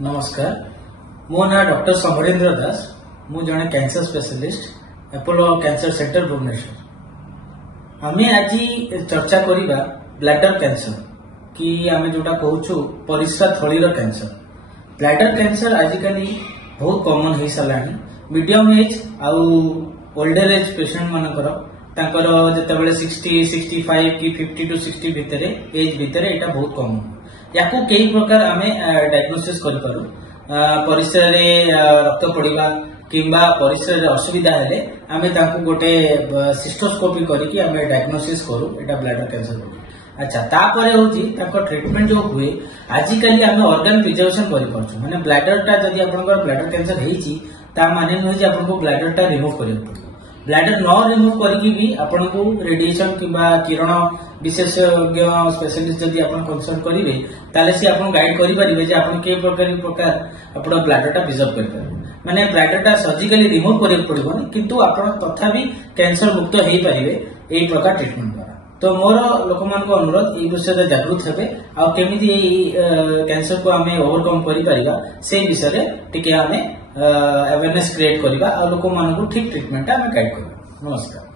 नमस्कार मो ना डॉक्टर समरेंद्र दास मु जने cancer specialist Apollo cancer centre Bhubaneswar. आम आज चर्चा करिबा ब्लैडर कैंसर कि आम जोटा कहूँ परिस्रा थली कैंसर। ब्लैडर कैंसर आजिकल बहुत कॉमन हो सारा मीडियम एज आउ ओल्डर एज पेशेंट मानकर जितेबाला 60, 65 कि 50 to 60 भितर एज भितर यहाँ बहुत कॉमन या कई प्रकार आम डायग्नोसिस करूँ परिस्रा रक्त पड़ा कि परिस्रा असुविधा हेले आमे गोटे सिस्टोस्कोपी करके आमे डायग्नोसिस करूँ यहाँ ब्लैडर कैंसर बोली। अच्छा तापर हूँ ट्रीटमेंट जो हुए आजिकल आम ऑर्गन प्रिजर्वेशन कर माने ब्लैडर टा जदि आपनकर ब्लैडर कैंसर होती माने नुहे आपको ब्लैडर टा रिमूव करने पड़े। ब्लैडर न रिमूव करके भी आपन को रेडिएशन किंबा किरण विशेषज्ञ स्पेशलिस्ट जदि आपन कंसल्ट करेंगे ताले से आपन गाइड करि परिबे जे आपन के प्रकार आपन ब्लैडर टा प्रिजर्व कर परिबे। माने ब्लैडर टा सर्जिकली रिमूव करने पड़िबो किंतु आपन तथापि कैंसर मुक्त हो पारिबे एई प्रकार ट्रीटमेंट द्वारा। तो मोर लोक मान को अनुरोध ए विषय जागृत हेबे आ केमिति कैंसर को आमे ओवरकम करि परिबा से विषय टिके आमे अवेयरनेस क्रिएट करवा और लोक मान ठीक ट्रीटमेंट आम गाइड कर। नमस्कार।